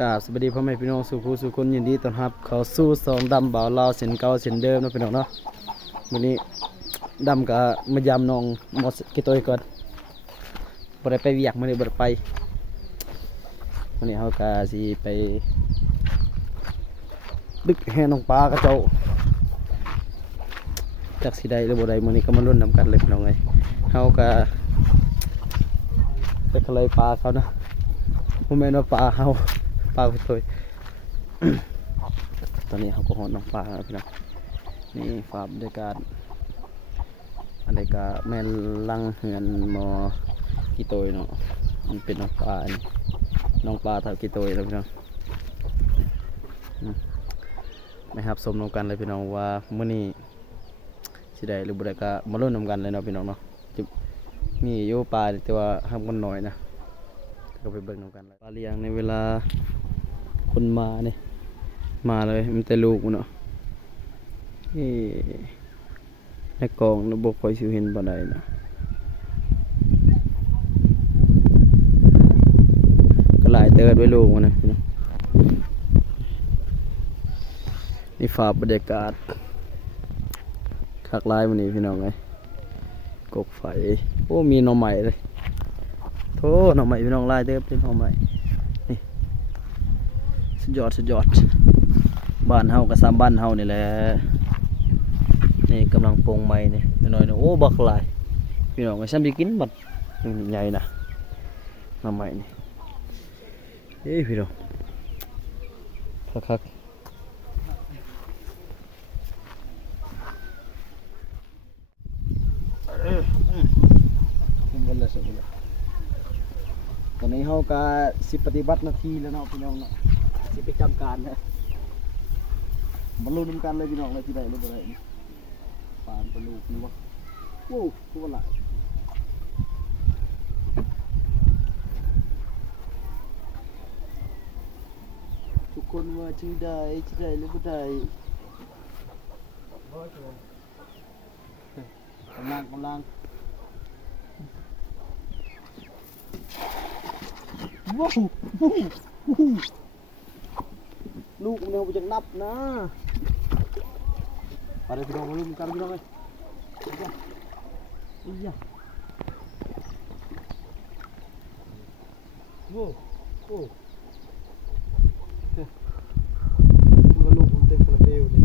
กราบสวัสดีพ่อแม่พี่น้องสู่ผู้สู่คนยินดีต้อนรับเข้าสู่สองดำบ่าวลาวเส้นเก่าเส้นเดิมเนาะพี่น้องเนาะวันนี้ดำก็มายามน้องหมดกี่ตัวก่อนบ่ได้ไปเวียกมื้อนี้บ่ได้ไปวันนี้เฮาก็สิไปดึกแห่น้องปลากระเจ้าจักสิได้หรือบ่ได้มื้อนี้ก็มาลุ้นนำกันเลยพี่น้องเอ้ยเฮาก็ไปทะเลปลาเขานะบ่แม่นว่าปลาเฮาปลาไปตัว ตอนนี้เขาก็หอดน้องปลาแล้วพี่น้องนี่ฝาบรรยากาศอะไรก็แม่นลังเหือนมอกี่ตัวเนาะมันเป็นน้องปลาน้องปลาเท่ากี่ตัวแล้วพี่น้องไม่ครับสมนำกันเลยพี่น้องว่ามื้อนี้สิได้หรือบ่ได้ก็มาลุ้นนำกันเลยเนาะพี่น้องเนาะมีอยู่ปลาแต่ว่าห้ามกันน้อยนะก็ไปเบิ่งนำกันเลยปลาเลี้ยงในเวลาคนมาเนี่ยมาเลยมันแต่ลูกมันเนาะในกองระบบคอยสิเห็นบ่ได้นะก็หลายเติร์ดไว้ลูกมันนะนี่ฝาบรรยากาศคักลายมันนี่พี่น้องไงกกไฟโอ้มีหน่อใหม่เลยโธ่หน่อใหม่พี่น้องลายเติร์ดเป็นหน่อใหม่นี่สุดยอดบ้านเฮากับซ้ำบ้านเฮานี่แหละนี่กำลังปรุงใหม่นี่น้อยๆโอ้บักหลายพี่น้องก็ซ้ำสิกินบัดใหญ่นะน้ำใหม่นี่พี่น้องคักตอนนี้เฮาก็สิปฏิบัติหน้าที่แล้วเนาะพี่น้องเนาะสิไปจำการนะมาลุ้นกันเลยพี่น้องเลยที่ใดหรือบ่ได้นี่ปานปลาลูกนี่วะโว้ตัวหลายทุกคนว่าจึงได้หรือบ่ได้กำลังว้าวลูกมันเอาไปจากนับนะไปเลยพี่น้องมาลุ้นกันพี่น้องเลยอียะโว้มันลูกมันเต็มคาราเบลเลย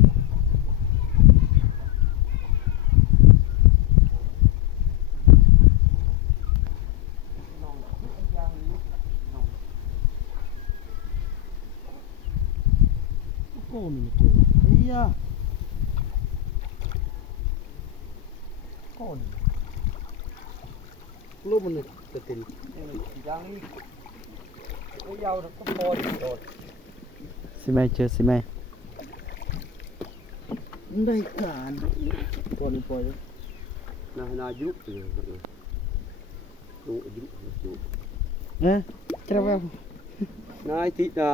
โอ้มีตัวอียะลูกมันจะติดอย่างนี้ไม่ยาวก็พอดีโดดสิไหมเจอสิไหมได้การปล่อยนายุบเลยดูยุบจะว่า นายติดา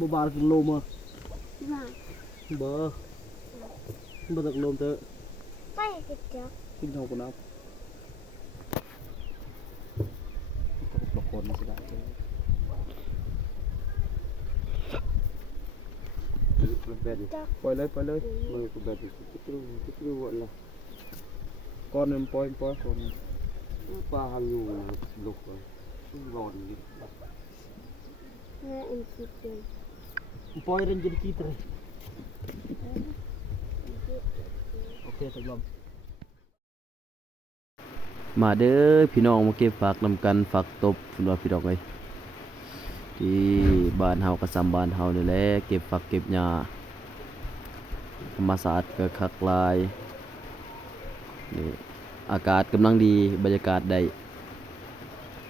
บ่บาลโลมาบ่ตักลมเตอะไปกินทองกันนับตกคนสิได้ปล่อยเลยมือกูแบบติ๊กรูอะไรก้อนนึงปล่อยก้อนปลาหันอยู่ลุกเลยร้อนนิดปล่อยเรื่องjadi kitaโอเคตกลงมาเด้อพี่น้องมาเก็บฝักนำกันฝักตบคุณว่าพี่น้องเลยที่บ้านเฮากับซ้ำบ้านเฮานี่แหละเก็บฝักเก็บหญ้าธรรมศาสตร์ก็คักลายนี่อากาศกำลังดีบรรยากาศได้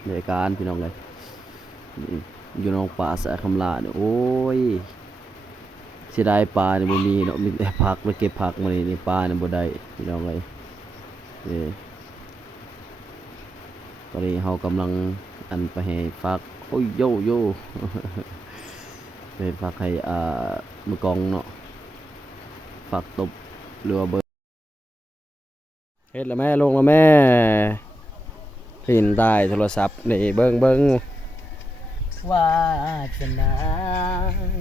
บรรยากาศพี่น้องเลยอยู่น้องป่าสะคำลาเนี่ยโอ้ยเสียดายปลาเนี่ยบ่มีเนาะมีแต่ผักไปเก็บผักมานี่ปลาเนี่ยบ่ได้พี่น้องเลยนี่ตอนนี้เฮากำลังอันไปให้ฟักโอ้ยโยไปฟักให้มือกองเนาะฟักตบเรือเบอร์เฮ็ดแล้วแม่ลงแล้วแม่ เห็นได้โทรศัพท์นี่เบิ่งวาสนา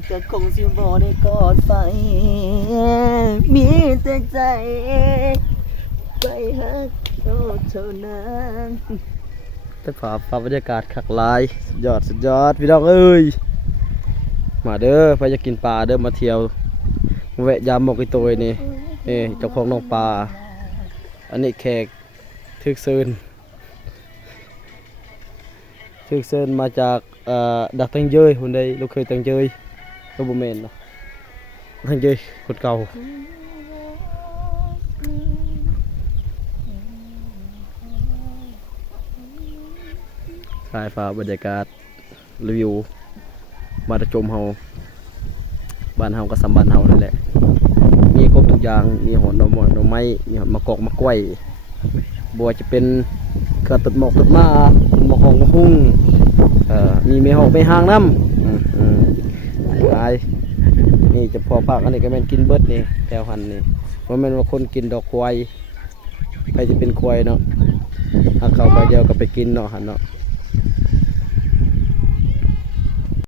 ก็คงสิบ่ได้กอดไฟมีแต่ใจไปหักเท่านั้น แต่ภาพบรรยากาศคักหลายสุดยอดพี่น้องเอ้ยมาเด้อไปจะกินปลาเด้อมาเที่ยวแวะยามหมกอีตัวนี่เจ้าของน้องปลาอันนี้แขกทึกเซินมาจากดักตังเยยคนใดเราเคยตังเยยเราบ่แม่นเนาะตังเยยคนเก่าสายฟ้าบรรยากาศรีวิวมาตะจมเฮาบ้านเฮาก็ซ้ำบ้านเฮาเลยแหละมีครบทุกอย่างมีหอนหน่อไม้มีหอนมะกอกมะกล้วยบัวจะเป็นกระตุดหมอกตุดมาหมอกหองมะฮุ่งมีเมหอกเมหางน้ำตายนี่จะพอปากอันนี้ก็แม่นกินเบิดนี่แถวหันนี่ว่าแม่นว่าคนกินดอกควายใครจะเป็นควายเนาะถ้าเข้าไปเดียวก็ไปกินเนาะหันเนาะ